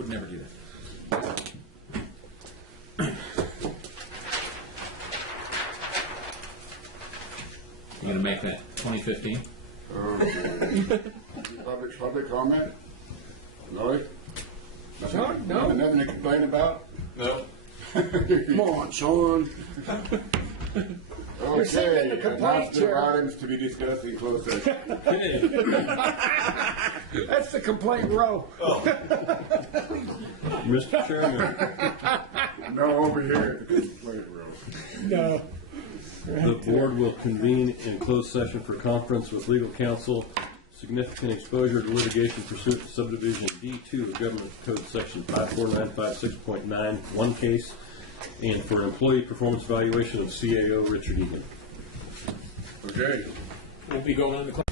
would never do that. You gonna make that 2015? Public comment? No? Sean, no. Nothing to complain about? No. Come on, Sean. You're saving the Okay, complaint, announcement of Chair. items to be discussed in closed session. That's the complaint row. Mr. Chairman, No, over here at the complaint room. No. the board will convene in closed session for conference with legal counsel, significant exposure to litigation pursuant to subdivision D2 of Government Code Section 54956.9, case, and for employee performance evaluation of CAO Richard Egan. Okay. We'll be going on the clock.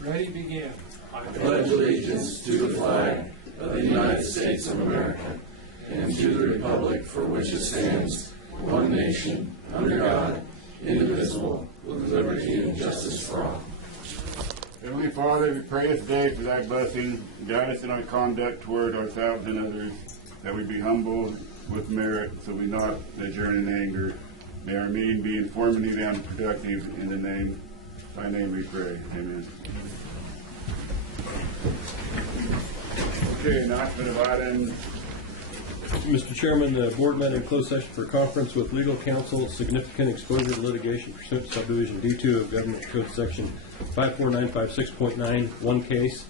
Ready, begin. Pledge allegiance to the flag of the United States of America and to the republic for which it stands, one nation, under God, indivisible, with liberty and justice for all. Heavenly Father, we pray this day for thy blessing, guide us in our conduct toward ourselves and others, that we be humble with merit, so we not adjourn in anger. May our meeting be informative and productive. In thy name we pray. Amen. Okay, announcement of items. Mr. Chairman, the board met in closed session for conference with legal counsel, significant exposure to litigation pursuant to subdivision D2 of Government Code Section 54956.9, case.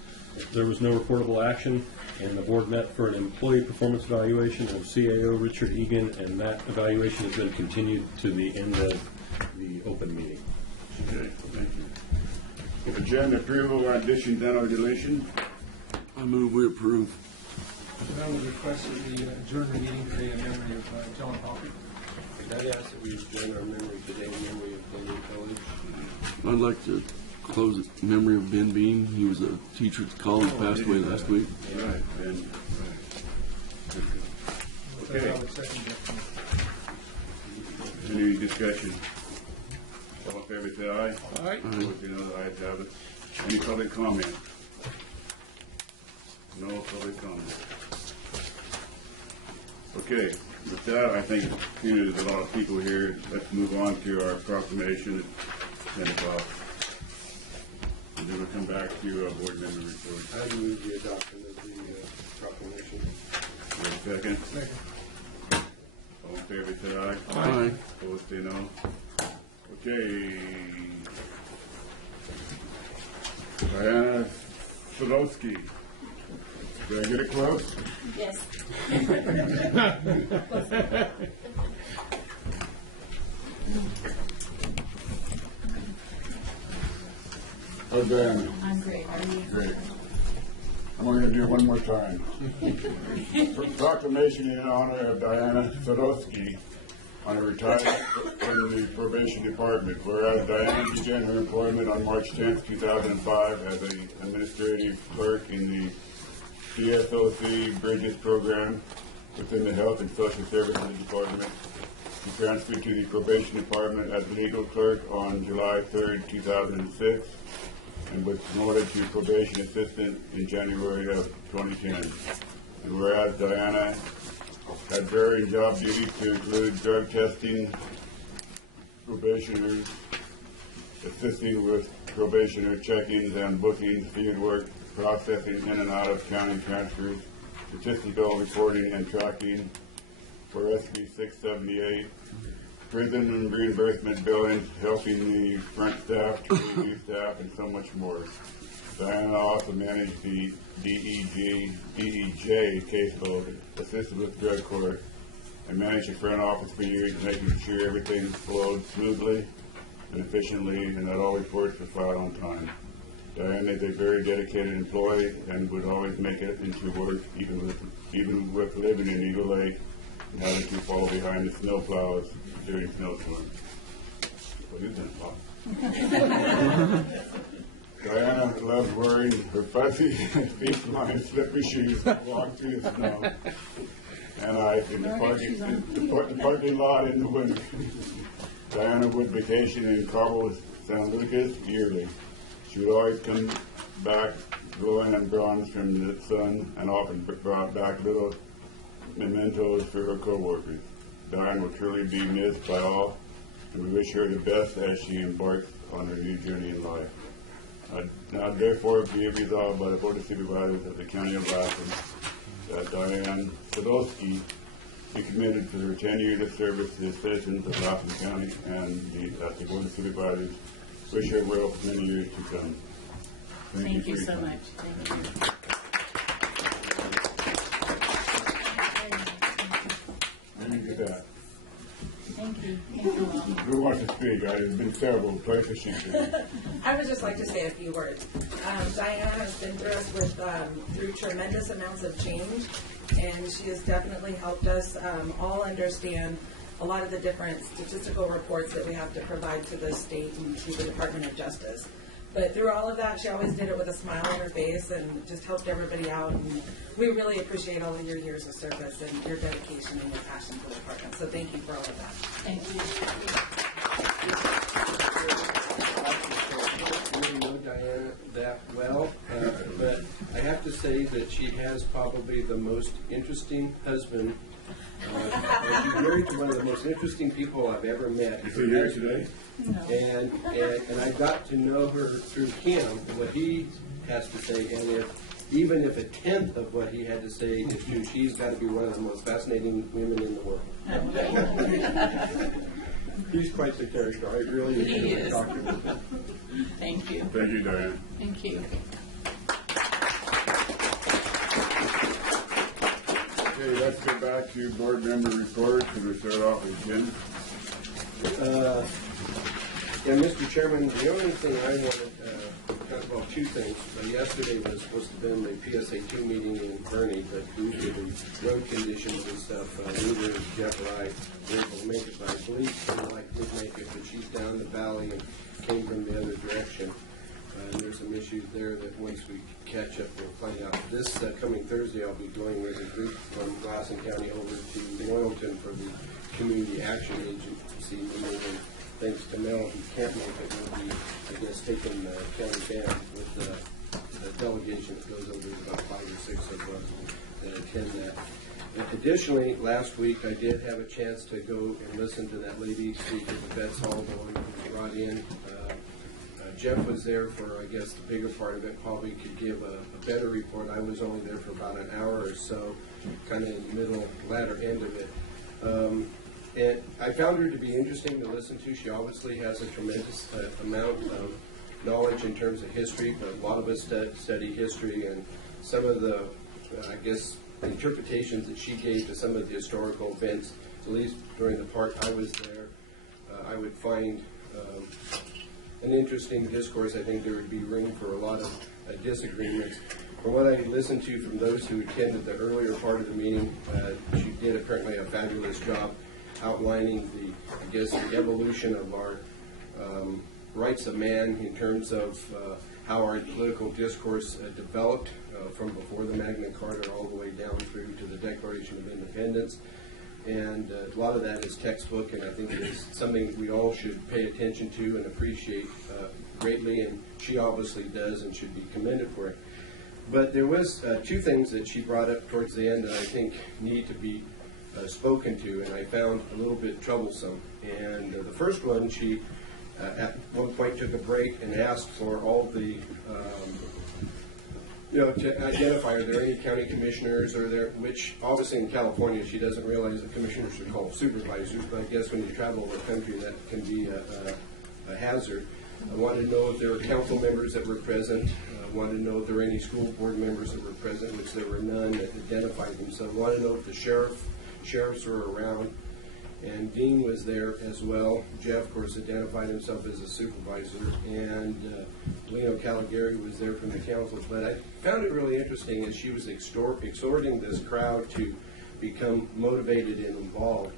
There was no reportable action, and the board met for an employee performance evaluation of CAO Richard Egan, and that evaluation has been continued to the end of the open meeting. Okay, thank you. Agenda approval, additions and/or deletion. I move we approve. I would request that we adjourn the meeting today in memory of John Hawkins. I'd ask that we adjourn our memory today in memory of Billy College. I'd like to close it in memory of Ben Bean. He was a teacher at the college, passed away last week. Right, then. I would second that. Any discussion? All in favor, say aye. All right. Opposed, you know the ayes have it. Any public comment? No public comment. Okay, with that, I think there's a lot of people here. Let's move on to our proclamation at 10 o'clock. And then we'll come back to board member report. I move the adoption of the proclamation. Wait a second. All in favor, say aye. Aye. Opposed, say no. Okay. Diana Sadowski. Did I get it close? Yes. Oh, Diana. I'm great. How are you? Great. I'm only going to do it one more time. Proclamation in honor of Diana Sadowski on her retirement from the probation department. Whereas Diana began her employment on March 10th, 2005 as an administrative clerk in the DSOC Bridges program within the Health and Social Services Department. She transferred to the probation department as legal clerk on July 3rd, 2006, and was promoted to probation assistant in January of 2010. And whereas Diana had varying job duties to include drug testing, probationers, assisting with probationer check-ins and bookings, field work, processing in and out of county transfers, statistical reporting and tracking for SB 678, prison and reimbursement billings, helping the front staff, community staff, and so much more. Diana also managed the DEJ caseload, assisted with drug court, and managed the front office for years, making sure everything flowed smoothly and efficiently, and that all reports were filed on time. Diana is a very dedicated employee and would always make it into work, even with living in Eagle Lake and having to follow behind the snow plows during snowstorms. Well, you've done a lot. Diana loves wearing her fuzzy, feet-lined, slippery shoes to walk through the snow and ice in the parking lot in the winter. Diana would vacation in Cabo San Lucas yearly. She would always come back glowing in bronze from the sun and often brought back little mementos for her co-workers. Diane will truly be missed by all, and we wish her the best as she embarks on her new journey in life. Now therefore be it resolved by the Board of Supervisors of the County of Lassen that Diane Sadowski be committed for her 10 years of service to the citizens of Lassen County, and the Board of Supervisors wish her well for many years to come. Thank you so much. Thank you. Thank you for that. Thank you. Thank you all. Who wants to speak? There's been several places she's been. I would just like to say a few words. Diana has been through us through tremendous amounts of change, and she has definitely helped us all understand a lot of the different statistical reports that we have to provide to the state and to the Department of Justice. But through all of that, she always did it with a smile on her face and just helped everybody out. And we really appreciate all of your years of service and your dedication and your passion for the department. So thank you for all of that. Thank you. I don't really know Diana that well, but I have to say that she has probably the most interesting husband. She's married to one of the most interesting people I've ever met. Is he here today? No. And I got to know her through him and what he has to say, and even if a tenth of what he had to say is true, she's got to be one of the most fascinating women in the world. He's quite the character. I really He enjoy is. talking with him. Thank you. Thank you, Diane. Thank you. Okay, let's get back to board member reports, and we'll start off with Jim. Yeah, Mr. Chairman, the only thing I wanted, well, two things. Yesterday was supposed to have been the PSA2 meeting in Kearney, but due to the road conditions and stuff, neither Jeff or I were able to make it. But I believe she did make it, but she's down the valley and came from the other direction. And there's some issues there that once we catch up, we'll find out. This coming Thursday, I'll be going with a group from Lassen County over to Loyalton for the Community Action Agency meeting. And thanks to Mel, who can't make it, we'll be, I guess, taking the county down with the delegation that goes over. There's about 5 or 6 of us that attend that. And additionally, last week I did have a chance to go and listen to that lady speak at the Vets Hall. The one who was brought in. Jeff was there for, I guess, the bigger part of it, probably could give a better report. I was only there for about an hour or so, kind of in the latter end of it. And I found her to be interesting to listen to. She obviously has a tremendous amount of knowledge in terms of history, but a lot of us study history, and some of the, I guess, interpretations that she gave to some of the historical events, at least during the part I was there, I would find an interesting discourse. I think there would be room for a lot of disagreements. From what I listened to from those who attended the earlier part of the meeting, she did apparently a fabulous job outlining the, I guess, the evolution of our rights of man in terms of how our political discourse developed from before the Magna Carta all the way down through to the Declaration of Independence. And a lot of that is textbook, and I think it's something that we all should pay attention to and appreciate greatly, and she obviously does and should be commended for it. But there was 2 things that she brought up towards the end that I think need to be spoken to, and I found a little bit troublesome. And the first one, she at one point took a break and asked for all the to identify, are there any county commissioners, or there, which obviously in California she doesn't realize that commissioners are called supervisors, but I guess when you travel the country that can be a hazard. I wanted to know if there were council members that were present. I wanted to know if there were any school board members that were present, which there were none that identified themselves. I wanted to know if the sheriffs were around. And Dean was there as well. Jeff, of course, identified himself as a supervisor, and Leno Caligari was there from the council. But I found it really interesting as she was exhorting this crowd to become motivated and involved,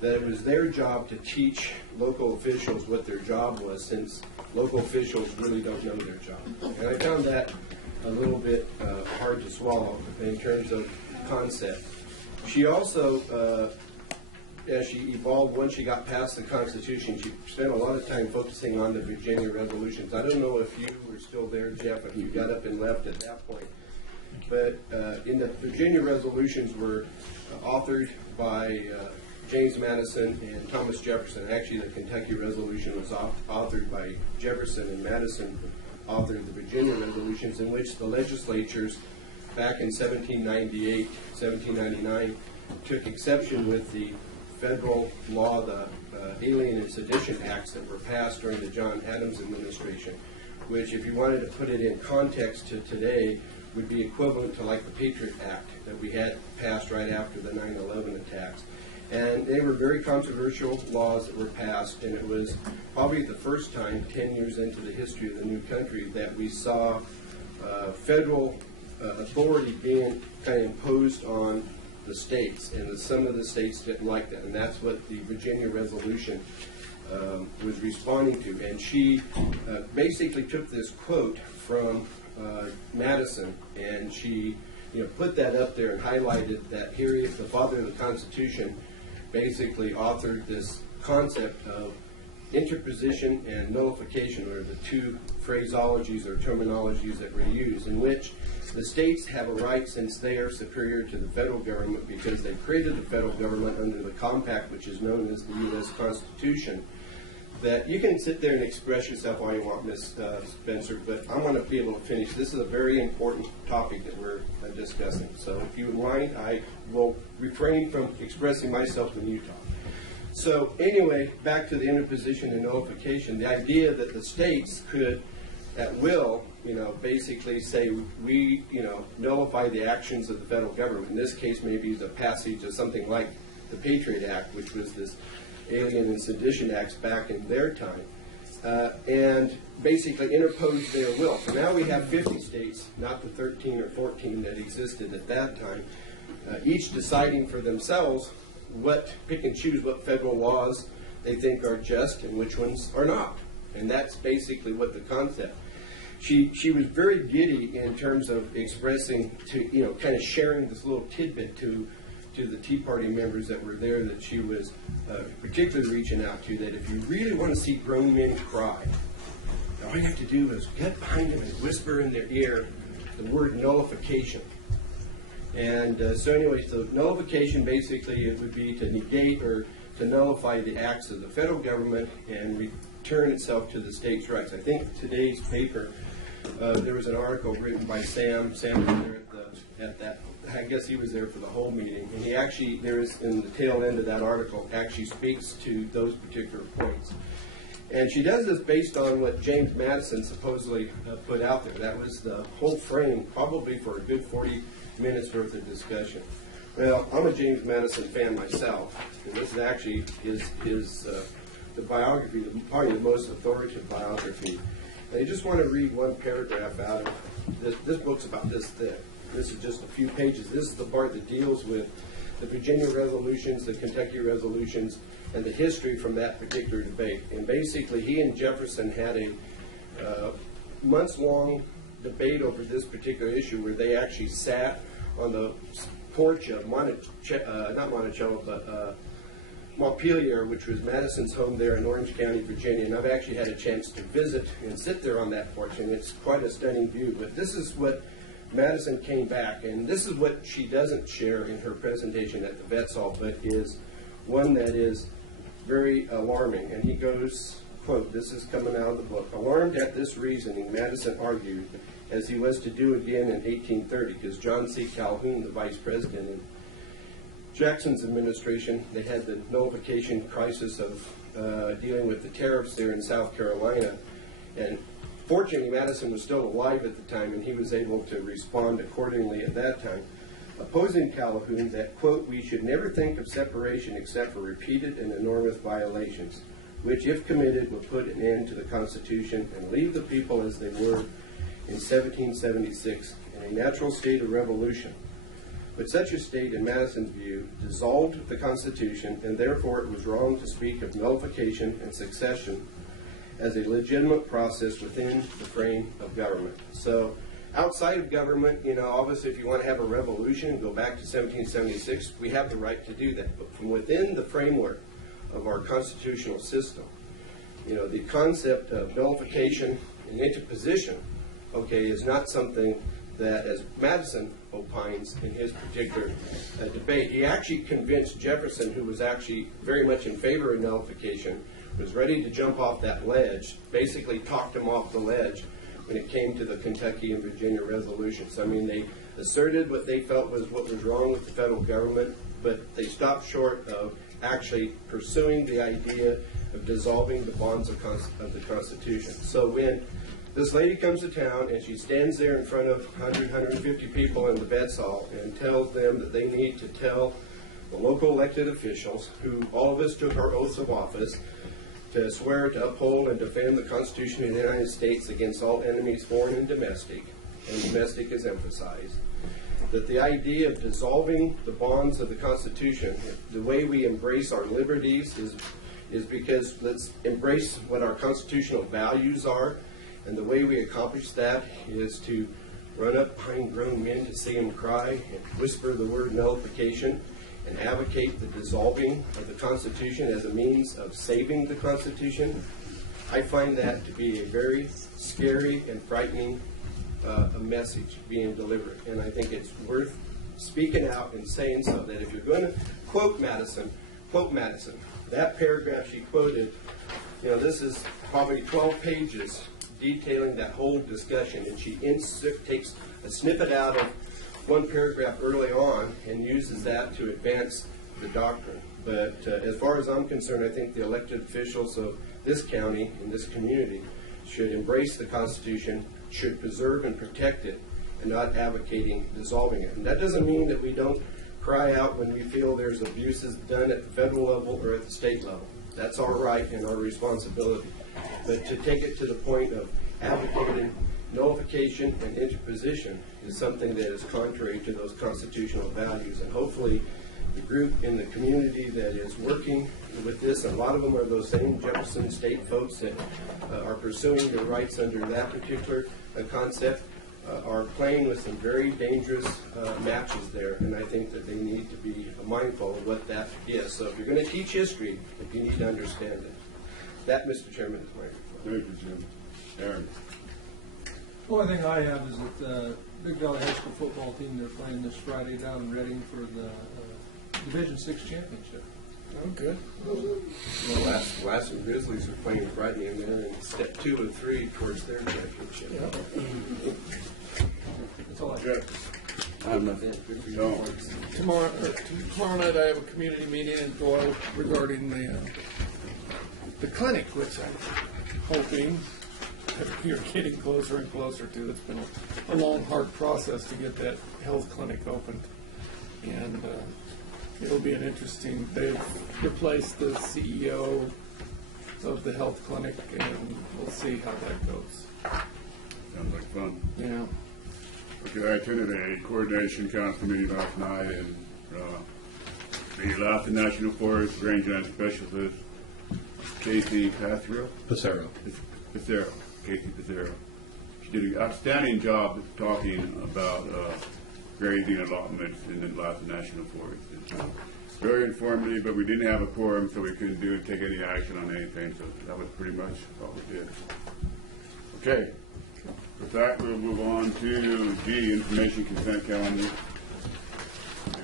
that it was their job to teach local officials what their job was, since local officials really don't know their job. And I found that a little bit hard to swallow in terms of concept. She also as she evolved, once she got past the Constitution, she spent a lot of time focusing on the Virginia resolutions. I don't know if you were still there, Jeff, if you got up and left at that point. But in the Virginia resolutions were authored by James Madison and Thomas Jefferson. Actually, the Kentucky resolution was authored by Jefferson, and Madison authored the Virginia resolutions, in which the legislatures back in 1798, 1799 took exception with the federal law, the Alien and Sedition Acts that were passed during the John Adams administration, which, if you wanted to put it in context to today, would be equivalent to like the Patriot Act that we had passed right after the 9/11 attacks. And they were very controversial laws that were passed, and it was probably the first time, 10 years into the history of the new country, that we saw federal authority being kind of imposed on the states, and some of the states didn't like that, and that's what the Virginia resolution was responding to. And she basically took this quote from Madison, and she put that up there and highlighted that here is the father of the Constitution basically authored this concept of interposition and nullification, or the two phraseologies or terminologies that were used, in which the states have a right, since they are superior to the federal government because they created the federal government under the compact, which is known as the U.S. Constitution, that you can sit there and express yourself all you want, Ms. Spencer, but I want to be able to finish. This is a very important topic that we're discussing. So if you would mind, I will refrain from expressing myself when you talk. So anyway, back to the interposition and nullification, the idea that the states could, at will, basically say we, nullify the actions of the federal government. In this case, maybe the passage of something like the Patriot Act, which was this Alien and Sedition Acts back in their time, and basically interpose their will. So now we have 50 states, not the 13 or 14 that existed at that time, each deciding for themselves pick and choose what federal laws they think are just and which ones are not. And that's basically what the concept. She was very giddy in terms of expressing kind of sharing this little tidbit to the Tea Party members that were there, that she was particularly reaching out to, that if you really want to see grown men cry, all you have to do is get behind them and whisper in their ear the word nullification. And so anyway, so nullification basically it would be to negate or to nullify the acts of the federal government and return itself to the states' rights. I think today's paper, there was an article written by Sam. Sam was there at that. I guess he was there for the whole meeting, and he actually, there is in the tail end of that article, actually speaks to those particular points. And she does this based on what James Madison supposedly put out there. That was the whole frame, probably for a good 40 minutes worth of discussion. Well, I'm a James Madison fan myself, and this is actually the biography, probably the most authoritative biography. And I just want to read one paragraph out of this. This book's about this thick. This is just a few pages. This is the part that deals with the Virginia resolutions, the Kentucky resolutions, and the history from that particular debate. And basically, he and Jefferson had a months-long debate over this particular issue, where they actually sat on the porch of Montpelier, which was Madison's home there in Orange County, Virginia. And I've actually had a chance to visit and sit there on that porch, and it's quite a stunning view. But this is what Madison came back, and this is what she doesn't share in her presentation at the Vets Hall, but is one that is very alarming. And he goes, quote, this is coming out of the book, "Alarmed at this reasoning, Madison argued, as he was to do again in 1830, because John C. Calhoun, the vice president in Jackson's administration, they had the nullification crisis of dealing with the tariffs there in South Carolina. And fortunately, Madison was still alive at the time, and he was able to respond accordingly at that time, opposing Calhoun that, quote, we should never think of separation except for repeated and enormous violations, which, if committed, would put an end to the Constitution and leave the people as they were in 1776 in a natural state of revolution. But such a state, in Madison's view, dissolved the Constitution, and therefore it was wrong to speak of nullification and succession as a legitimate process within the frame of government." So outside of government, obviously if you want to have a revolution, go back to 1776, we have the right to do that. But from within the framework of our constitutional system, the concept of nullification and interposition, is not something that, as Madison opines in his particular debate, he actually convinced Jefferson, who was actually very much in favor of nullification, was ready to jump off that ledge, basically talked him off the ledge when it came to the Kentucky and Virginia resolutions. I mean, they asserted what they felt was what was wrong with the federal government, but they stopped short of actually pursuing the idea of dissolving the bonds of the Constitution. So when this lady comes to town and she stands there in front of 100, 150 people in the Betts Hall and tells them that they need to tell the local elected officials, who all of us took our oaths of office, to swear to uphold and defend the Constitution of the United States against all enemies, foreign and domestic is emphasized, that the idea of dissolving the bonds of the Constitution, the way we embrace our liberties is because let's embrace what our constitutional values are, and the way we accomplish that is to run up behind grown men to see them cry and whisper the word nullification and advocate the dissolving of the Constitution as a means of saving the Constitution. I find that to be a very scary and frightening a message being delivered, and I think it's worth speaking out and saying so, that if you're going to quote Madison. That paragraph she quoted, this is probably 12 pages detailing that whole discussion, and she takes a snippet out of one paragraph early on and uses that to advance the doctrine. But as far as I'm concerned, I think the elected officials of this county and this community should embrace the Constitution, should preserve and protect it, and not advocating dissolving it. And that doesn't mean that we don't cry out when we feel there's abuses done at the federal level or at the state level. That's our right and our responsibility. But to take it to the point of advocating nullification and interposition is something that is contrary to those constitutional values. And hopefully the group in the community that is working with this, and a lot of them are those same Jefferson State folks that are pursuing their rights under that particular concept, are playing with some very dangerous matches there, and I think that they need to be mindful of what that is. So if you're going to teach history, you need to understand it. That, Mr. Chairman, is my report. Thank you, Jim. Aaron. The only thing I have is that the Big Valley High School football team, they're playing this Friday down in Reading for the Division VI championship. Oh, good. Well, Lassen Grizzlies are playing Friday, and they're in step 2 and 3 towards their championship. That's all I have. Jeff. I have nothing. No. Tomorrow night I have a community meeting in Doyle regarding the clinic, which I'm hoping that you're getting closer and closer to. It's been a long, hard process to get that health clinic opened, and it'll be an interesting. They've replaced the CEO of the health clinic, and we'll see how that goes. Sounds like fun. Yeah. Okay, I attended a coordination council meeting last night, and the Lassen National Forest Rangeland Specialist, Casey Pissarro. She did an outstanding job talking about grazing allotments in the Lassen National Forest. It's very informative, but we didn't have a quorum, so we couldn't take any action on anything, so that was pretty much all we did. Okay. With that, we'll move on to G, information consent calendar.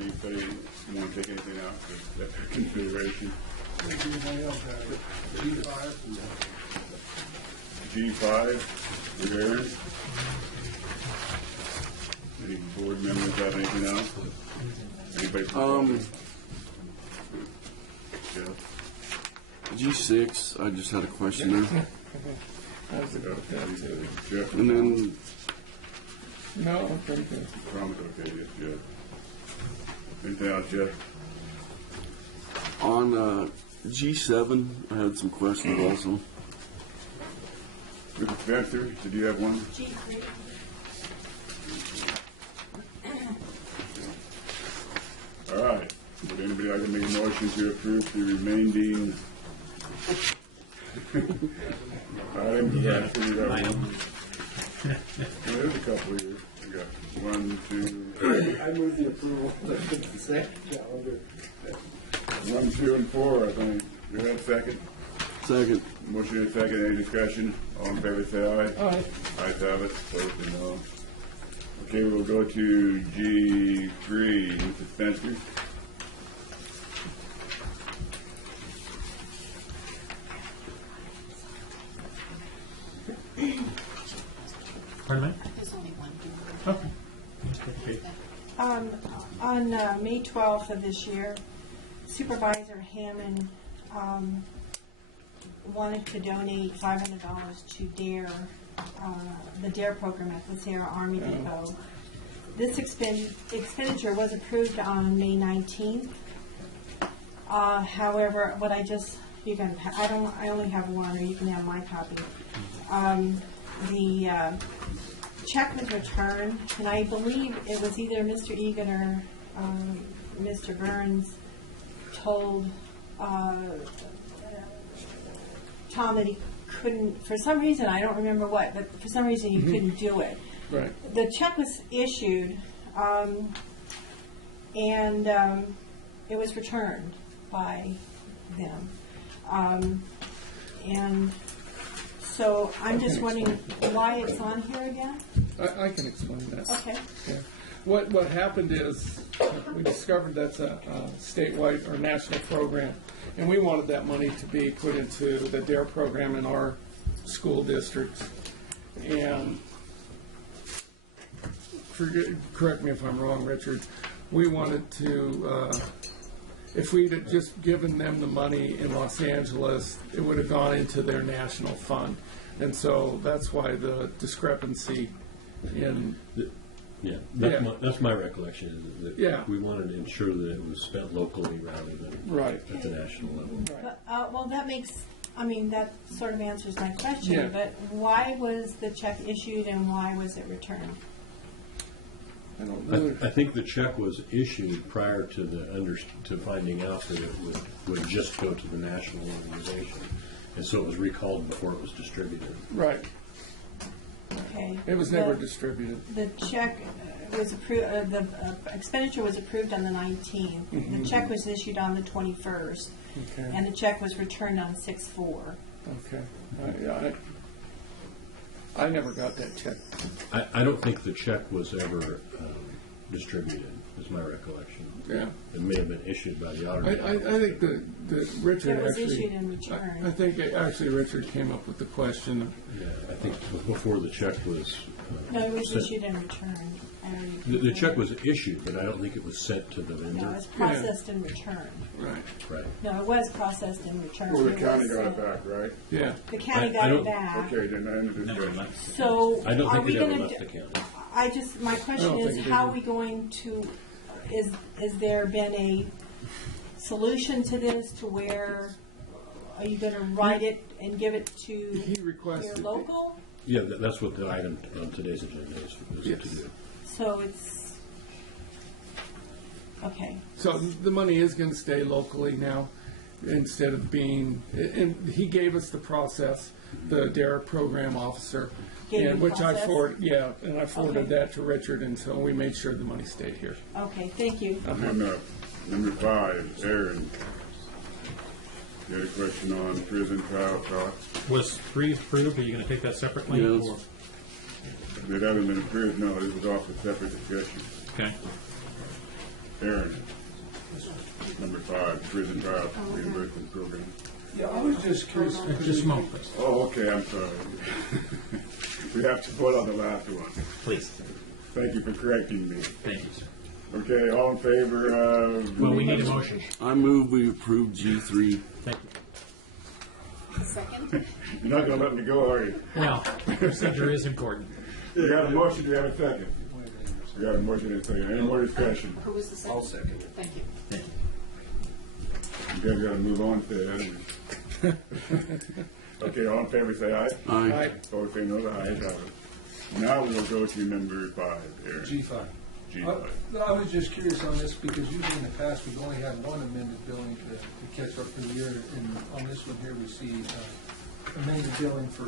Anybody want to take anything out for that consideration? G5, with Aaron. Any board members have anything else? Anybody? Jeff? G6, I just had a question there. I was about that too. Jeff? And then, No, I'm pretty good. Promise, okay, yes, Jeff. Anything else, Jeff? on G7, I had some questions also. Mr. Spencer, did you have one? All right. Would anybody like to make a motion to approve the remaining items? Yeah. There's a couple here. got 1, 2, I move the approval of the consent calendar. 1, 2, and 4, I think. Do you have a second? Second. Motion and second, any discussion? All in favor, say aye. Aye. Ayes have it, opposed say no. Okay, we'll go to G3, Mrs. Spencer. Pardon me? There's only one. Okay. On May 12th of this year, Supervisor Hammond wanted to donate $500 to DARE, the DARE program at the Sierra Army Depot. This expenditure was approved on May 19th. However, what I only have one, or you can have my copy. The check was returned, and I believe it was either Mr. Egan or Mr. Burns told Tom that he couldn't, for some reason, I don't remember what, but for some reason he couldn't do it. Right. The check was issued, and it was returned by them. And so I'm just wondering why it's on here again? I can explain that. Okay. Yeah. What happened is we discovered that's a statewide or national program, and we wanted that money to be put into the DARE program in our school districts. And correct me if I'm wrong, Richard, we wanted to, if we'd have just given them the money in Los Angeles, it would have gone into their national fund. And so that's why the discrepancy in... Yeah, Yeah. that's my recollection, is that Yeah. we wanted to ensure that it was spent locally rather than Right. at the national level. But, well, that sort of answers my question, Yeah. but why was the check issued and why was it returned? I don't know. I think the check was issued prior to to finding out that it would just go to the national organization, and so it was recalled before it was distributed. Right. Okay. It was never distributed. The check was approved, the expenditure was approved on the 19th. The check was issued on the 21st, Okay. and the check was returned on 6/4. Okay. I never got that check. I don't think the check was ever distributed, is my recollection. Yeah. It may have been issued by the I auditor. think that Richard It was actually... issued and returned. I think actually Richard came up with the question. Yeah, I think before the check was No, it was sent. issued and returned. The check was issued, but I don't think it was sent to the No, vendor. it was processed and returned. Right. Right. No, it was processed and returned. Well, the It county was, got it back, right? Yeah. The county I got it don't- back. Okay, then I end the Never discussion. left. So I don't are think we it ever going left to? the county. My question I don't is, think it how did. are we going to? Is there been a solution to this? To where are you going to write it and give it to He requested... your local? Yeah, that's what the item on today's agenda is Yes. to do. So it's okay. So the money is going to stay locally now instead of being... And he gave us the process, the DARE program officer, Gave you and the which I process? forwarded Okay. that to Richard, and so we made sure the money stayed here. Okay, thank you. Number 5, Aaron. You had a question on prison trial costs. Was 3 approved? Are you going to take that separately? Yes. or- They haven't been approved, no, this was off a separate discussion. Okay. Aaron. Number 5, prison trial reimbursement program. Yeah, I was just curious. Just a moment, please. Oh, okay, I'm sorry. We have to vote on the last one. Please. Thank you for correcting me. Thank you, sir. Okay, all in favor of... Well, we need a motion. I move we approve G3. Thank you. Second? You're not going to let me go, are you? Well, procedure is important. We got a motion, do we have a second? We got a motion and a second. Any more discussion? Who was the second? I'll second it. Thank you. You guys got to move on to that. Okay, all in favor, say aye. Aye. Opposed, say no. The ayes have it. Now we will go to number 5, Aaron. G5. G5. I was just curious on this because usually in the past we've only had one amended billing to catch up for the year, and on this one here we see amended billing for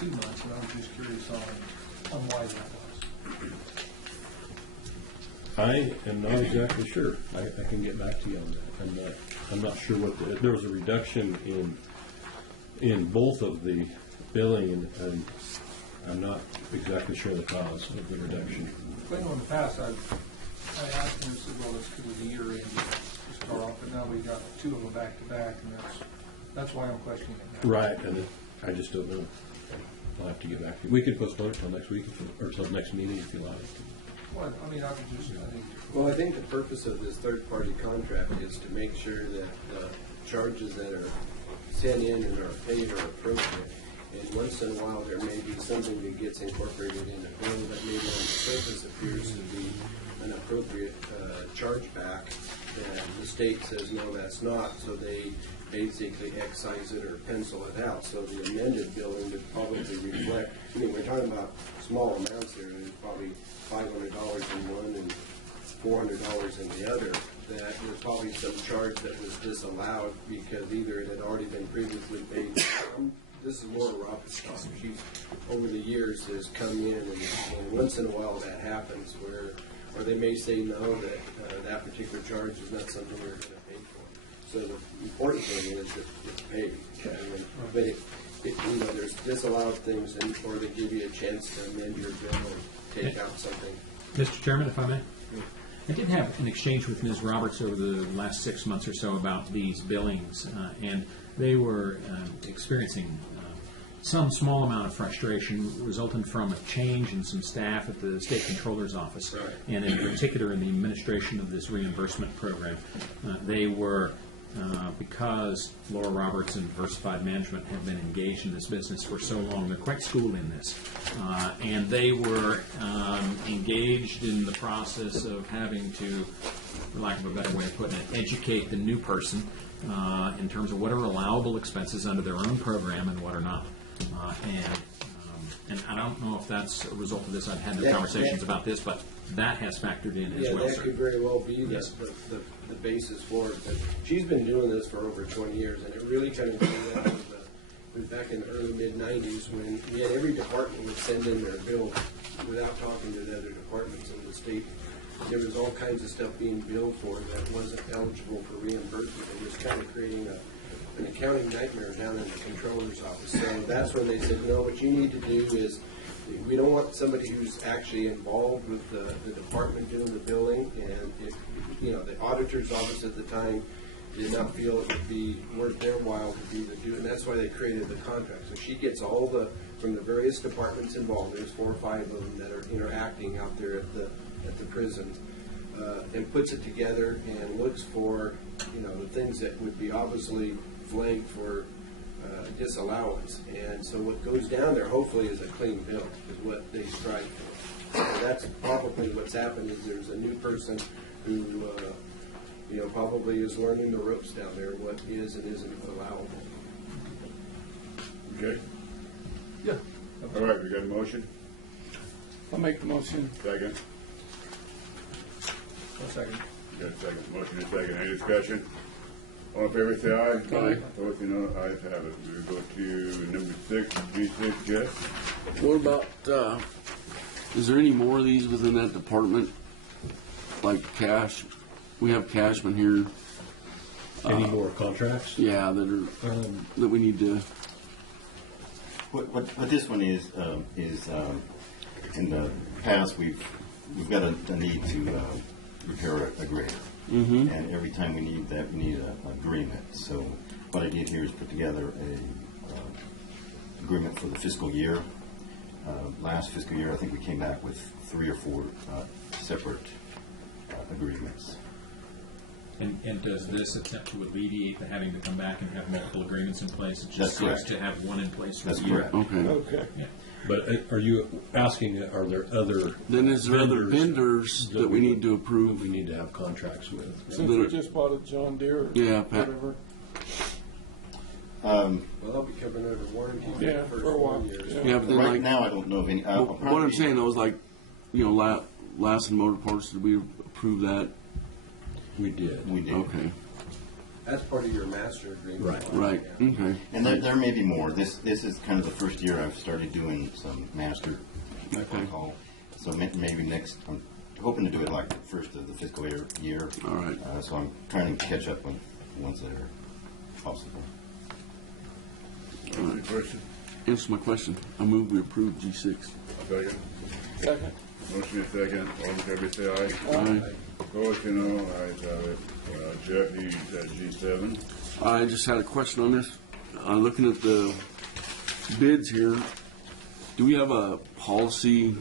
2 months, and I was just curious on why that was. I am not exactly sure. I can get back to you on that. I'm not sure what there was a reduction in both of the billing, and I'm not exactly sure the cause of the reduction. I know in the past, I asked him, and said, well, it's because of the year end to start off, but now we got two of them back to back, and that's why I'm questioning it now. Right, and I just don't know. I'll have to get back to you. We could postpone it till next week, or till next meeting if you like. Well, I mean, I would just, I think. Well, I think the purpose of this third-party contract is to make sure that charges that are sent in and are paid are appropriate. And once in a while, there may be something that gets incorporated in a bill that maybe on the surface appears to be an appropriate chargeback, that the state says, no, that's not, so they basically excise it or pencil it out. So the amended billing would probably reflect, I mean, we're talking about small amounts here, there's probably $500 in one and $400 in the other, that there's probably some charge that was disallowed because either it had already been previously paid. This is Laura Roberts. She's, over the years, has come in, and once in a while that happens where, or they may say no, that that particular charge is not something we're going to pay for. So the important thing is that it's paid. But you know, there's disallowed things, or they give you a chance to amend your bill and take out something. Mr. Chairman, if I may. I did have an exchange with Ms. Roberts over the last 6 months or so about these billings, and they were experiencing some small amount of frustration resulting from a change in some staff at the State Controller's Office, Right. and in particular in the administration of this reimbursement program. They were, because Laura Roberts and Diversified Management have been engaged in this business for so long, they're quite schooled in this. And they were engaged in the process of having to, for lack of a better way of putting it, educate the new person in terms of what are allowable expenses under their own program and what are not. And I don't know if that's a result of this. I've had no conversations about this, but that has factored in as well, Yeah, that sir. could very well be Yes. the basis for it. But she's been doing this for over 20 years, and it really kind of came out of back in the early mid-'90s when we had every department would send in their bill without talking to the other departments in the state. There was all kinds of stuff being billed for that wasn't eligible for reimbursement. It was kind of creating an accounting nightmare down in the controller's office. So that's when they said, no, what you need to do is, we don't want somebody who's actually involved with the department doing the billing, and if, you know, the auditor's office at the time did not feel it would be worth their while to do and that's why they created the contract. So she gets all from the various departments involved, there's 4 or 5 of them that are interacting out there at the prison, and puts it together and looks for, you know, the things that would be obviously flagged for disallowance. And so what goes down there hopefully is a clean bill, is what they strive for. So that's probably what's happened, is there's a new person who you know, probably is learning the ropes down there, what is and isn't allowable. Okay? Yeah. All right, we got a motion? I'll make the motion. Second? 1 second. We got a second. Motion and second. Any discussion? All in favor, say aye. Aye. Opposed, say no. Ayes have it. We go to number 6, G6, Jeff. What about, is there any more of these within that department? Like cash? We have Cashman here. Any more contracts? Yeah, that are, that we need to, What this one is in the past we've got a need to repair a grader, and every time we need that, we need an agreement. So what I did here is put together a agreement for the fiscal year. Last fiscal year, I think we came back with 3 or 4 separate agreements. And does this attempt to alleviate the having to come back and have multiple agreements in place? It just That's seems correct. to have one in place for That's the year. correct. okay. Okay. Yeah. But are you asking, are there other Then is there other vendors that we need to that approve? we need to have contracts with? Since we just bought a John Deere or Yeah, Pat. whatever. Well, they'll be covering under warranty for Yeah, the first for a while. 4 years. Yeah. Yeah, but then Right like, now, I don't know of any. what I'm saying though is like, you know, Lassen Motor Parts, did we approve that? We did. we did. Okay, That's part of your master agreement. right, Yeah. okay. And there may be more. This is kind of the first year I've started doing some master Okay. call. So maybe next, I'm hoping to do it like the first of the fiscal year. All right. So I'm trying to catch up on ones that are possible. Any question? Answer my question. I move we approve G6. Second. Second. Motion is second. All in favor, say aye. Aye. Opposed, no. Ayes have it. Jeff, you said G7. I just had a question on this. Looking at the bids here, do we have a policy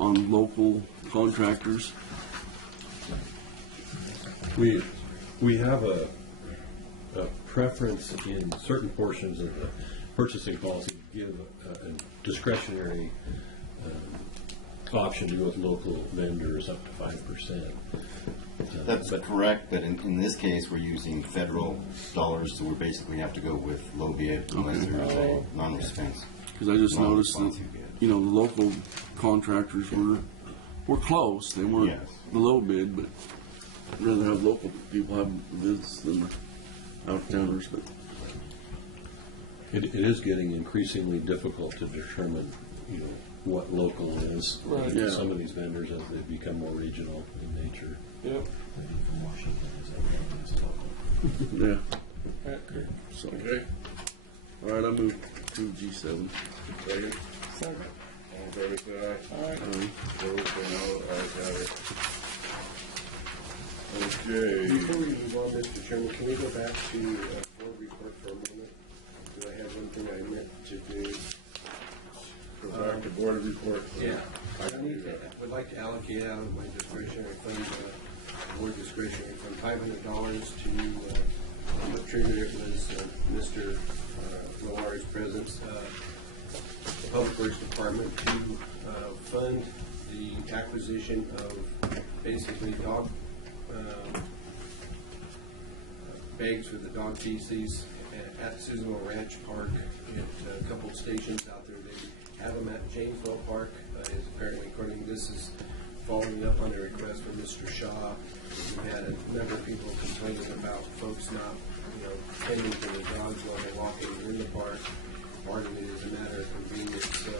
on local contractors? We have a preference in certain portions of the purchasing policy to give a discretionary option to go with local vendors up to 5%. That's correct, but in this case, we're using federal dollars, so we basically have to go with low bid unless there's a non-response. Because I just noticed that, the local contractors were close. They weren't Yes. the low bid, but I'd rather have local people have bids than the out-of-towners. But It is getting increasingly difficult to determine, what local is. Right. Yeah. Some of these vendors, as they become more regional in nature. Yep. yeah, Okay. so Okay. all right, I move to G7. Second. Second. All in favor, say aye. All right. Opposed, say no. Ayes have it. Okay. Before we move on, Mr. Chairman, can we go back to board report for a moment? Do I have one thing I meant to do? Go back to board report. Yeah. I would like to allocate out of my discretionary fund, board discretionary fund, $500 to, what triggered it was Mr. Millar's presence, the Public Works Department to fund the acquisition of basically dog bags for the dog feces at Susanville Ranch Park at a couple of stations out there. They have them at Janesville Park. Is apparently, according to this, is following up on a request from Mr. Shaw. We've had a number of people complaining about folks not, tending to the dogs while they're walking in the park. Part of it is a matter of convenience. So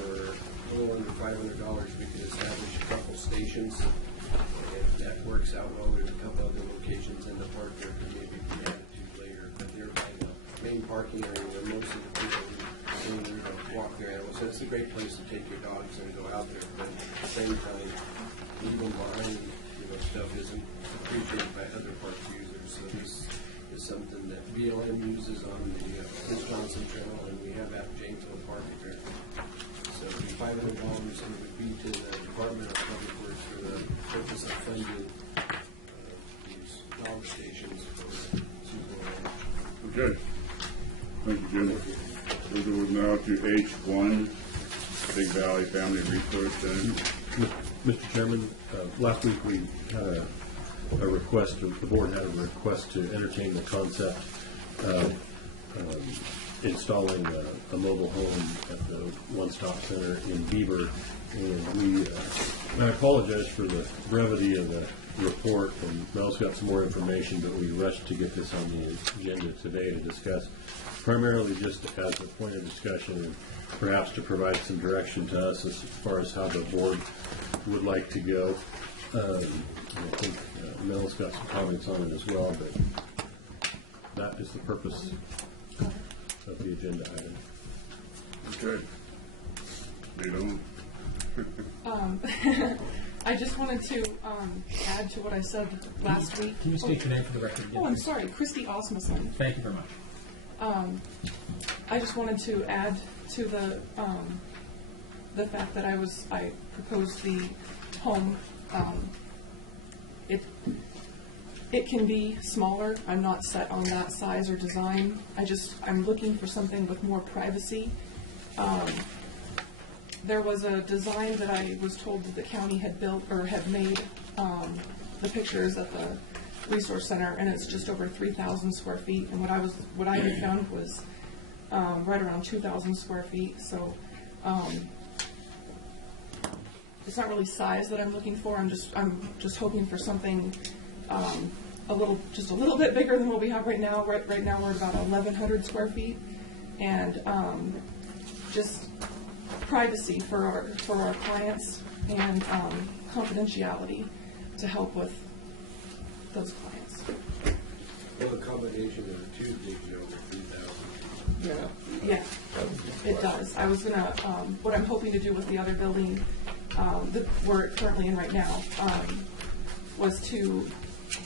for a little under $500, we can establish a couple stations. If that works out well, there's a couple other locations in the park that could maybe be added to later. But they're by the main parking area where most of the people who walk their animals. So it's a great place to take your dogs and go out there. But at the same time, leaving behind stuff isn't appreciated by other park users. So this is something that BLM uses on the Wisconsin Trail, and we have at Janesville Park there. So the $500 would be to the Department of Public Works for the purpose of funding these dog stations for Super. Okay. Thank you, Jim. We'll go now to H1, Big Valley Family Resource Center. Mr. Chairman, last week we had a request, the board had a request to entertain the concept of installing a mobile home at the one-stop center in Beaver. And I apologize for the brevity of the report, and Mel's got some more information, but we rushed to get this on the agenda today to discuss, primarily just as a point of discussion and perhaps to provide some direction to us as far as how the board would like to go. I think Mel's got some comments on it as well, but that is the purpose of the agenda item. Okay. Lead on. I just wanted to add to what I said last week. Can you state your name for the record again? Oh, I'm sorry, Christy Osmussen. Thank you very much. I just wanted to add to the fact that I proposed the home. It can be smaller. I'm not set on that size or design. I'm looking for something with more privacy. There was a design that I was told that the county had built or had made the pictures at the resource center, and it's just over 3,000 square feet. And what I had found was right around 2,000 square feet. So it's not really size that I'm looking for. I'm just hoping for something just a little bit bigger than what we have right now. Right now we're about 1,100 square feet, and just privacy for our clients, and confidentiality to help with those clients. Well, the combination of the two gives you over 3,000. Yeah. Yeah, it does. I was gonna, what I'm hoping to do with the other building, that we're currently in right now, was to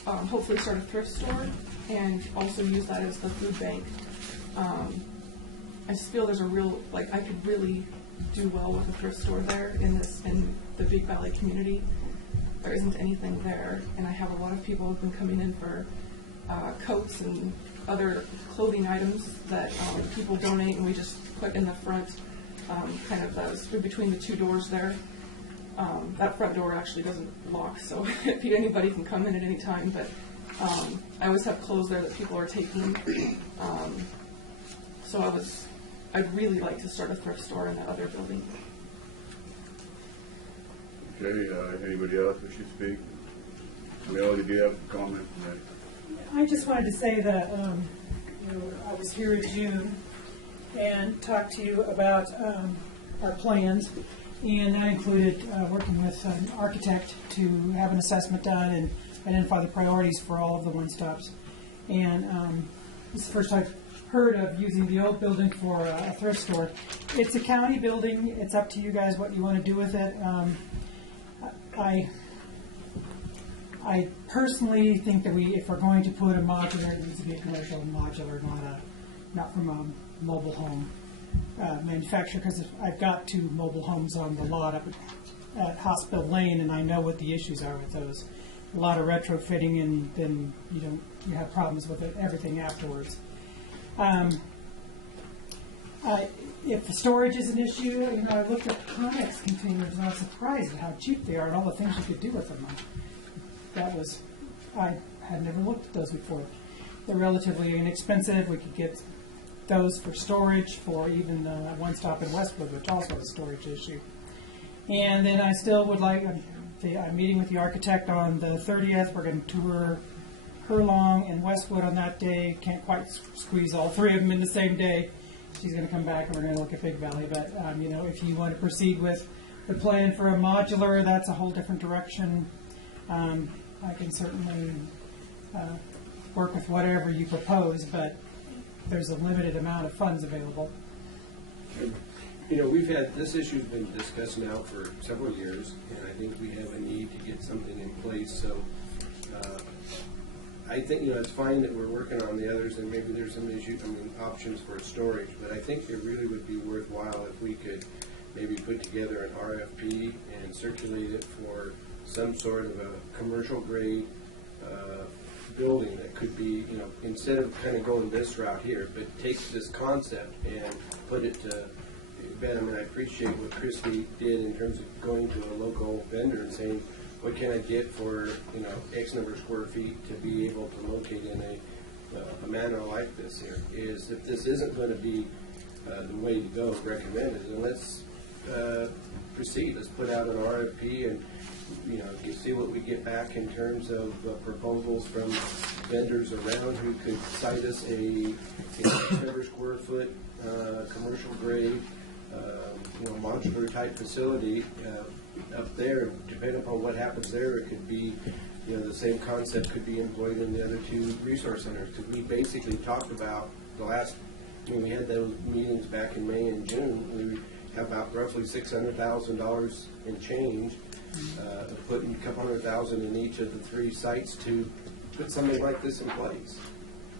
hopefully start a thrift store and also use that as the food bank. I just feel there's a real, like, I could really do well with a thrift store there in the Big Valley community. There isn't anything there, and I have a lot of people who've been coming in for coats and other clothing items that people donate, and we just put in the front, kind of between the two doors there. That front door actually doesn't lock, so anybody can come in at any time, but I always have clothes there that people are taking. So I'd really like to start a thrift store in that other building. Okay, anybody else wish to speak? Mel, did you have a comment? I just wanted to say that I was here in June and talked to you about our plans, and that included working with an architect to have an assessment done and identify the priorities for all of the one-stops. And this is the first I've heard of using the old building for a thrift store. It's a county building. It's up to you guys what you want to do with it. I personally think that if we're going to put a modular, it needs to be a commercial modular, not from a mobile home manufacturer, because I've got 2 mobile homes on the lot up at Hospital Lane, and I know what the issues are with those. A lot of retrofitting, and then you have problems with everything afterwards. If the storage is an issue, I looked at Conex containers and I was surprised at how cheap they are and all the things you could do with them. I had never looked at those before. They're relatively inexpensive. We could get those for storage for even One Stop in Westwood, which also has a storage issue. And then I still would like, I'm meeting with the architect on the 30th. We're going to tour Herlong and Westwood on that day. Can't quite squeeze all 3 of them in the same day. She's going to come back and we're going to look at Big Valley. But, if you want to proceed with the plan for a modular, that's a whole different direction. I can certainly work with whatever you propose, but there's a limited amount of funds available. We've had, this issue's been discussed now for several years, and I think we have a need to get something in place. So I think, it's fine that we're working on the others, and maybe there's some options for storage, but I think it really would be worthwhile if we could maybe put together an RFP and circulate it for some sort of a commercial grade building that could be, instead of kind of going this route here, but take this concept and put it to bed. I appreciate what Christy did in terms of going to a local vendor and saying, what can I get for, X number of square feet to be able to locate in a manner like this here, is if this isn't going to be the way to go recommended, then let's proceed. Let's put out an RFP and see what we get back in terms of proposals from vendors around who could cite us a square foot commercial grade modular type facility up there. Depending upon what happens there, it could be the same concept could be employed in the other 2 resource centers, because we basically talked about the last when we had those meetings back in May and June. We have about roughly $600,000 in change, putting a couple $100,000 in each of the 3 sites to put something like this in place.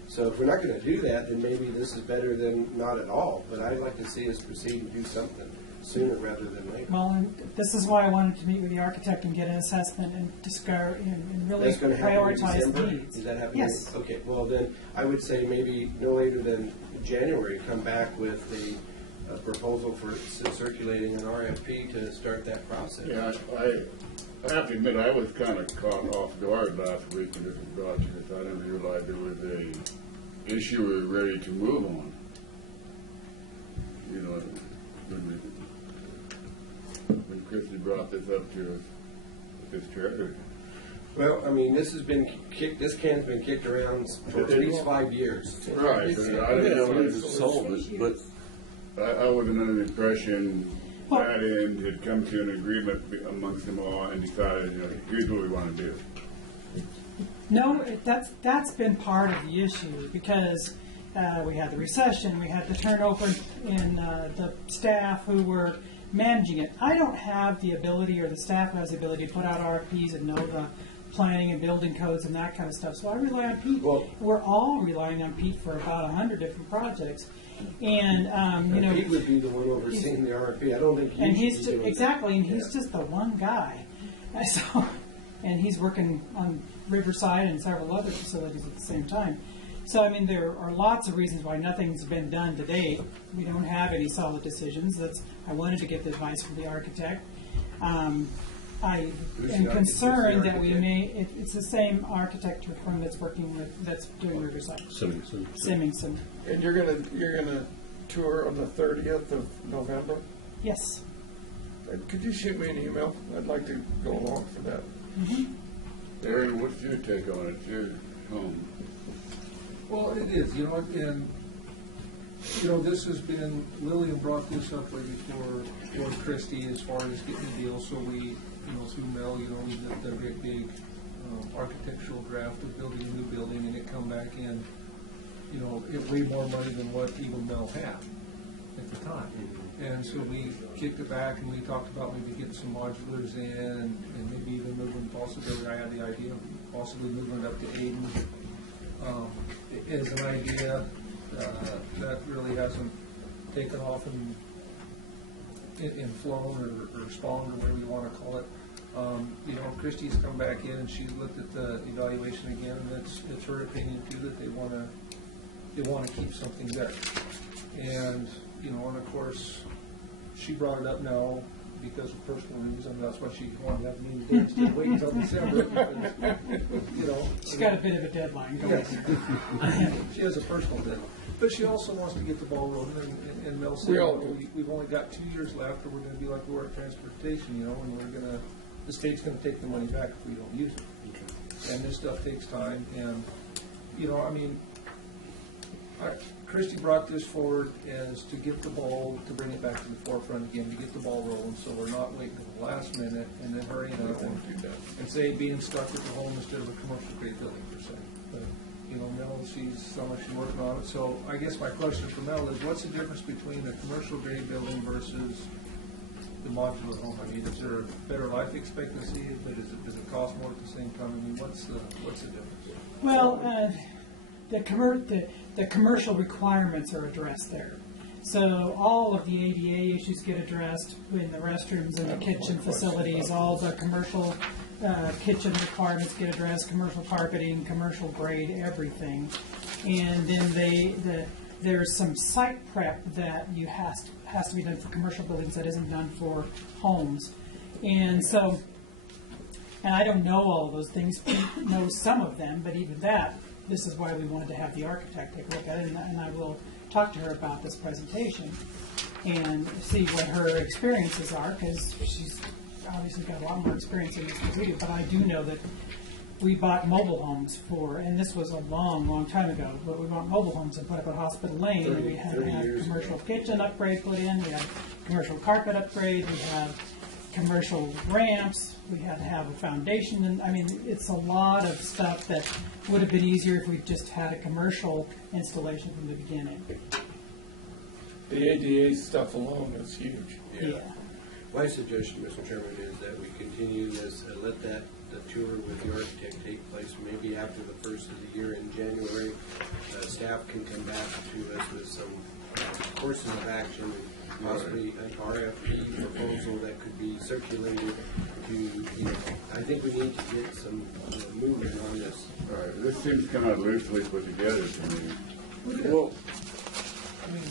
So if we're not going to do that, then maybe this is better than not at all. But I'd like to see us proceed and do something sooner rather than later. Well, and this is why I wanted to meet with the architect and get an assessment and discover and really That's going to happen in prioritize December? needs. Is that happening? Yes. Okay, well then, I would say maybe no later than January, come back with a proposal for circulating an RFP to start that process. Yeah, I have to admit, I was kind of caught off guard last week when this was brought to us. I didn't realize there was a issue we were ready to move on. When Christy brought this up to us, this trailer. Well, this has been kicked. This can's been kicked around for at least 5 years. Right. I didn't know it was solved it, but I wasn't under the impression that end had come to an agreement amongst them all and decided, here's what we want to do. No, that's been part of the issue because we had the recession, we had the turnover in the staff who were managing it. I don't have the ability, or the staff has the ability to put out RFPs and know the planning and building codes and that kind of stuff. So I rely on Pete. Well, we're all relying on Pete for about 100 different projects, and Pete would be the one overseeing the RFP. I don't think he and should he's be just, doing exactly, that. and he's just the one guy. So, and he's working on Riverside and several other facilities at the same time. So, I mean, there are lots of reasons why nothing's been done to date. We don't have any solid decisions. I wanted to get the advice from the architect. I am concerned that we may, it's the same architecture firm that's doing Riverside. Symington. And you're gonna tour on the 30th of November? Yes. Could you shoot me an email? I'd like to go along for that. Aaron, what's your take on it? It's your home. Well, it is, and, this has been, Lillian brought this up right before Christie as far as getting the deal, so we, through Mel, we did the big architectural draft of building a new building, and it come back in, it way more money than what even Mel had at the time. And so we kicked it back and we talked about maybe getting some modulars in and maybe even moving, possibly, I had the idea of possibly moving it up to Aiden. Is an idea that really hasn't taken off and flown or spawned or whatever you want to call it. Christie's come back in and she's looked at the evaluation again, and it's her opinion too that they want to keep something there. And and of course she brought it up now because of personal reasons. That's why she wanted to have a meeting today instead of waiting until December. Because, she's got a bit of a deadline going. Yes. She has a personal deadline. But she also wants to get the ball rolling, and Mel said, we've only got 2 years left, or we're going to be like we were at transportation, and the state's going to take the money back if we don't use it. Okay. And this stuff takes time, and, Christie brought this forward as to get the ball, to bring it back to the forefront again, to get the ball rolling, so we're not waiting until the last minute and then hurrying up and say being stuck with the home instead of a commercial grade building per se. But, Mel, she's working on it. So I guess my question for Mel is, what's the difference between a commercial grade building versus the modular home? I mean, is there a better life expectancy, but does it cost more at the same time? I mean, what's the difference? Well, the commercial requirements are addressed there. So all of the ADA issues get addressed in the restrooms and the kitchen facilities. All the commercial kitchen requirements get addressed, commercial carpeting, commercial grade, everything. And then there's some site prep that has to be done for commercial buildings that isn't done for homes. And so, and I don't know all of those things. Pete knows some of them, but even that, this is why we wanted to have the architect take a look at it, and I will talk to her about this presentation and see what her experiences are, because she's obviously got a lot more experience in this than we do. But I do know that we bought mobile homes and this was a long time ago, but we bought mobile homes and put up at Hospital Lane, and we had to have commercial kitchen upgrade put in, we had commercial carpet upgrade, we have commercial ramps, we had to have a foundation, and I mean, it's a lot of stuff that would have been easier if we just had a commercial installation from the beginning. The ADA stuff alone is huge. Yeah. My suggestion, Mr. Chairman, is that we continue this and let the tour with the architect take place maybe after the first of the year in January. Staff can come back to us with some courses of action, possibly an RFP proposal that could be circulated to, I think we need to get some movement on this. All right, this seems kind of loosely put together to me. Well, I mean,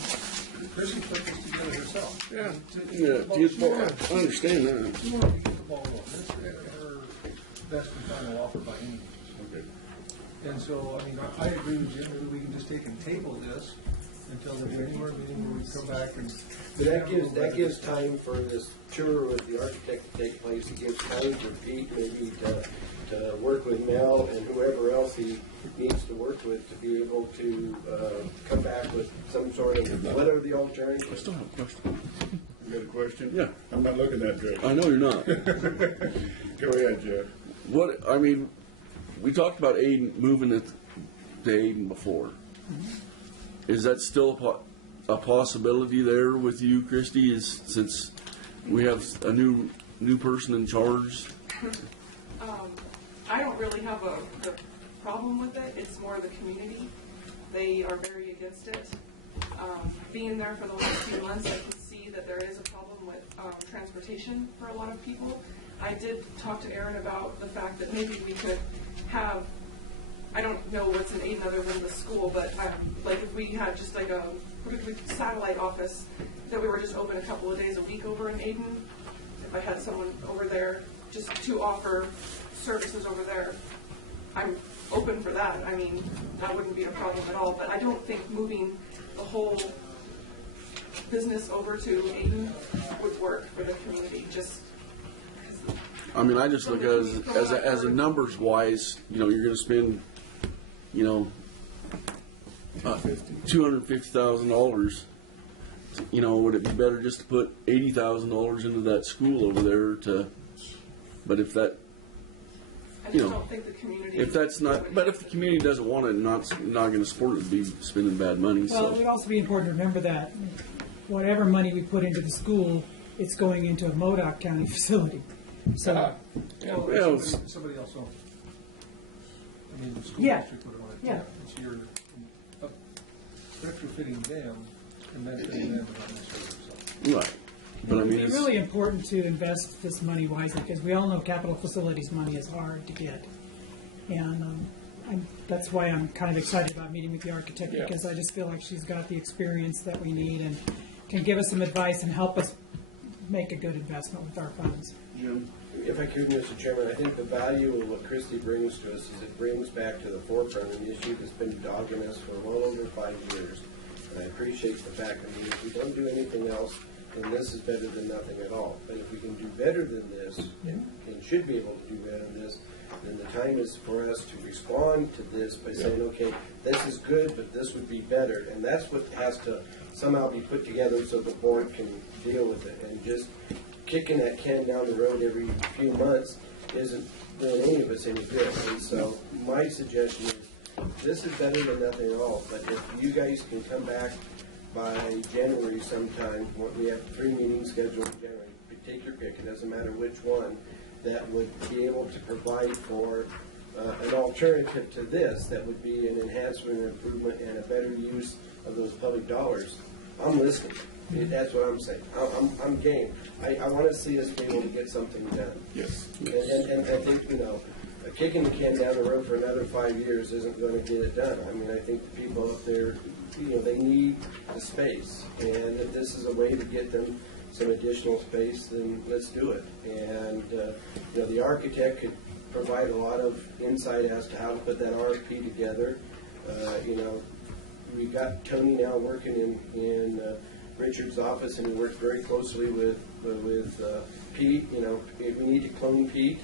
Chrissy put this together herself. yeah, I I understand that. She wanted to get the ball rolling. This is her best and final offer by any means. Okay. And so, I mean, I agree with Jim, maybe we can just take and table this until the January meeting where we come back and. But that gives time for this tour with the architect to take place. It gives time for Pete maybe to work with Mel and whoever else he needs to work with to be able to come back with some sort of, what are the alternatives? I still have a question. You got a question? Yeah. I'm not looking that good. I know you're not. Go ahead, Jeff. What, I mean, we talked about Aiden, moving it to Aiden before. Is that still a possibility there with you, Christy, since we have a new person in charge? I don't really have the problem with it. It's more the community. They are very against it. Being there for the last few months, I can see that there is a problem with transportation for a lot of people. I did talk to Aaron about the fact that maybe we could have, I don't know what's in Aiden other than the school, but like if we had just like a satellite office that we were just open a couple of days a week over in Aiden, if I had someone over there just to offer services over there, I'm open for that. I mean, that wouldn't be a problem at all, but I don't think moving the whole business over to Aiden would work for the community, just I mean, I just look at it as a numbers wise, you're going to spend, $250,000. Would it be better just to put $80,000 into that school over there but if that, I just don't think the community. if that's not, but if the community doesn't want it and not going to support it, it'd be spending bad money. Well, it would also be important to remember that whatever money we put into the school, it's going into a Modoc County facility. So, Well, somebody else owns it. I mean, the school Yeah. district would own it. Yeah. It's your, retrofitting them and benefiting them, not necessarily yourself. Right. But I mean, it's really important to invest this money wisely, because we all know capital facilities money is hard to get. And that's why I'm kind of excited about meeting with the architect, because I just feel like she's got the experience that we need and can give us some advice and help us make a good investment with our funds. Jim? If I could, Mr. Chairman, I think the value of what Christie brings to us is it brings back to the forefront an issue that's been dogging us for well over 5 years. And I appreciate the fact that if we don't do anything else, then this is better than nothing at all. But if we can do better than this, and should be able to do better than this, then the time is for us to respond to this by saying, okay, this is good, but this would be better. And that's what has to somehow be put together so the board can deal with it. And just kicking that can down the road every few months isn't doing any of us any good. And so my suggestion is, this is better than nothing at all. But if you guys can come back by January sometime, we have 3 meetings scheduled in January, take your pick, it doesn't matter which one, that would be able to provide for an alternative to this, that would be an enhancement, an improvement, and a better use of those public dollars. I'm listening. That's what I'm saying. I'm game. I want to see us be able to get something done. Yes. And I think, kicking the can down the road for another 5 years isn't going to get it done. I mean, I think the people up there, they need the space. And if this is a way to get them some additional space, then let's do it. And, the architect could provide a lot of insight as to how to put that RFP together. We've got Tony now working in Richard's office, and he works very closely with Pete. If we need to clone Pete,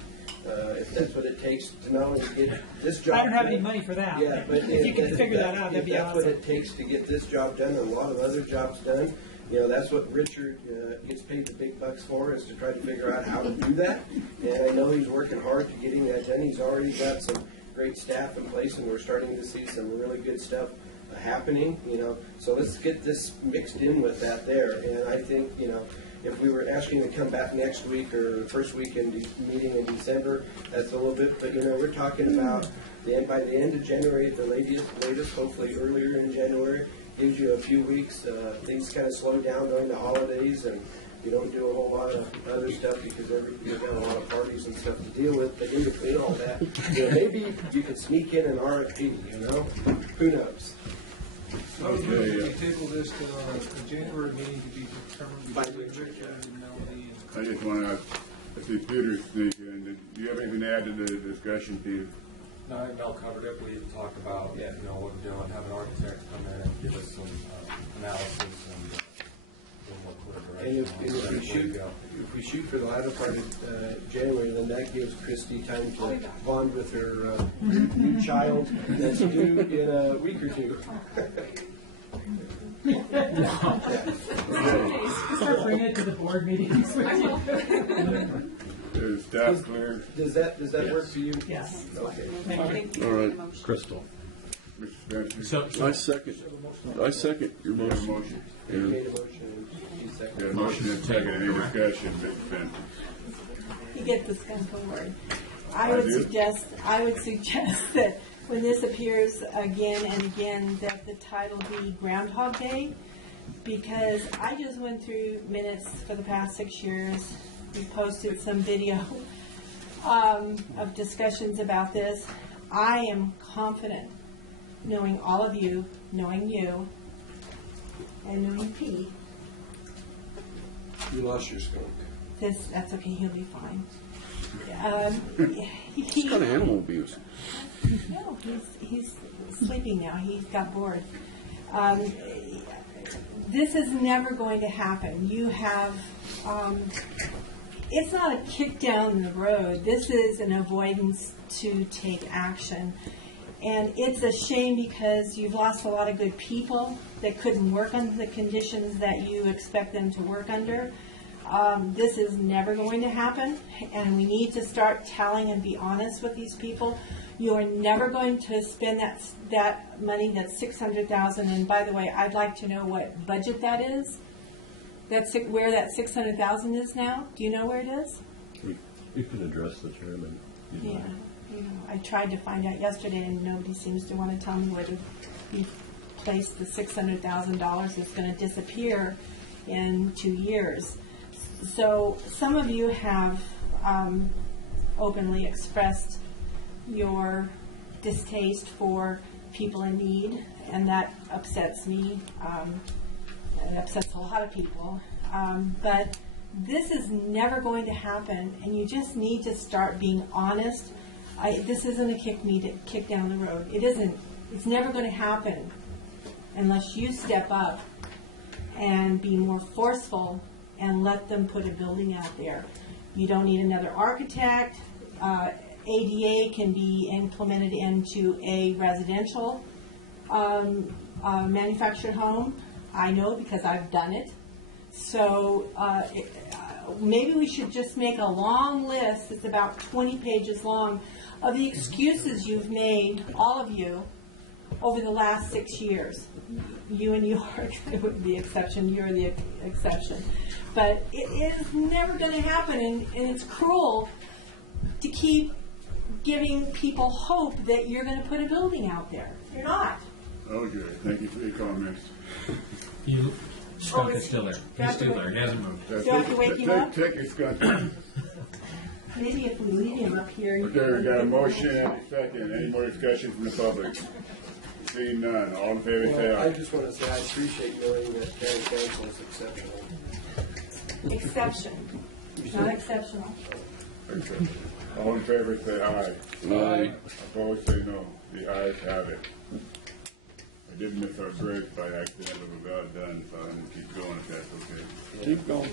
if that's what it takes to not only get this job I don't have done. any money for that. Yeah, but if you can figure that out, that'd be if that's what awesome. it takes to get this job done and a lot of other jobs done, that's what Richard gets paid the big bucks for, is to try to figure out how to do that. And I know he's working hard to getting that done. He's already got some great staff in place, and we're starting to see some really good stuff happening. So let's get this mixed in with that there. And I think, if we were asking to come back next week or the first week meeting in December, that's a little bit, but we're talking about by the end of January at the latest, hopefully earlier in January, gives you a few weeks. Things kind of slow down during the holidays, and you don't do a whole lot of other stuff because you've got a lot of parties and stuff to deal with. But in between all that, maybe you could sneak in an RFP, who knows? I was moving to table this to the January meeting to be determined by Richard and Melody. I just want to, I see Peter sneak in. Do you have anything to add to the discussion, Peter? No, I think Mel covered it. We talked about, what we're doing, have an architect come in and give us some analysis and what we're And if we shoot for the latter part of January, then that gives Christy time to bond with her new child that's due in a week or two. Start bringing it to the board meetings. Is staff clear? Does that work for you? Yes. Okay. Thank you. All right, Crystal. Mr. Spencer? I second your You have a motion. motion. You made a motion, you Got a seconded. motion and second. Any discussion, Mr. Spencer? You get the skunk award. I I would do? suggest that when this appears again and again, that the title be Groundhog Day, because I just went through minutes for the past 6 years. We posted some video of discussions about this. I am confident, knowing all of you, knowing you, and knowing Pete, You lost your skunk. that's okay, he'll be fine. It's kind of animal abuse. No, he's sleeping now. He got bored. This is never going to happen. You have, it's not a kick down the road. This is an avoidance to take action. And it's a shame because you've lost a lot of good people that couldn't work under the conditions that you expect them to work under. This is never going to happen, and we need to start telling and be honest with these people. You are never going to spend that money, that's $600,000. And by the way, I'd like to know what budget that is. That's where that $600,000 is now. Do you know where it is? You can address the chairman. Yeah. I tried to find out yesterday, and nobody seems to want to tell me where to place the $600,000 that's going to disappear in 2 years. So some of you have openly expressed your distaste for people in need, and that upsets me. It upsets a lot of people. But this is never going to happen, and you just need to start being honest. This isn't a kick down the road. It isn't. It's never going to happen unless you step up and be more forceful and let them put a building out there. You don't need another architect. ADA can be implemented into a residential manufactured home. I know because I've done it. So maybe we should just make a long list, it's about 20 pages long, of the excuses you've made, all of you, over the last 6 years. You and York would be the exception, you're the exception. But it is never going to happen, and it's cruel to keep giving people hope that you're going to put a building out there. You're not. Okay, thank you for your comments. Skunk is still there. He's still there. He hasn't moved. Do I have to wake him up? Take your skunk. Maybe if we leave him up here. you Okay, can- we got a motion and a second. Any more discussion from the public? Seeing none, all in favor say Well, I aye. just want to say I appreciate knowing that county council is exceptional. Exception, not exceptional. All in favor say aye. Aye. Opposed say no. The ayes have it. I did miss our break by accident, but we got it done, so I'm gonna keep going if that's okay. Keep going.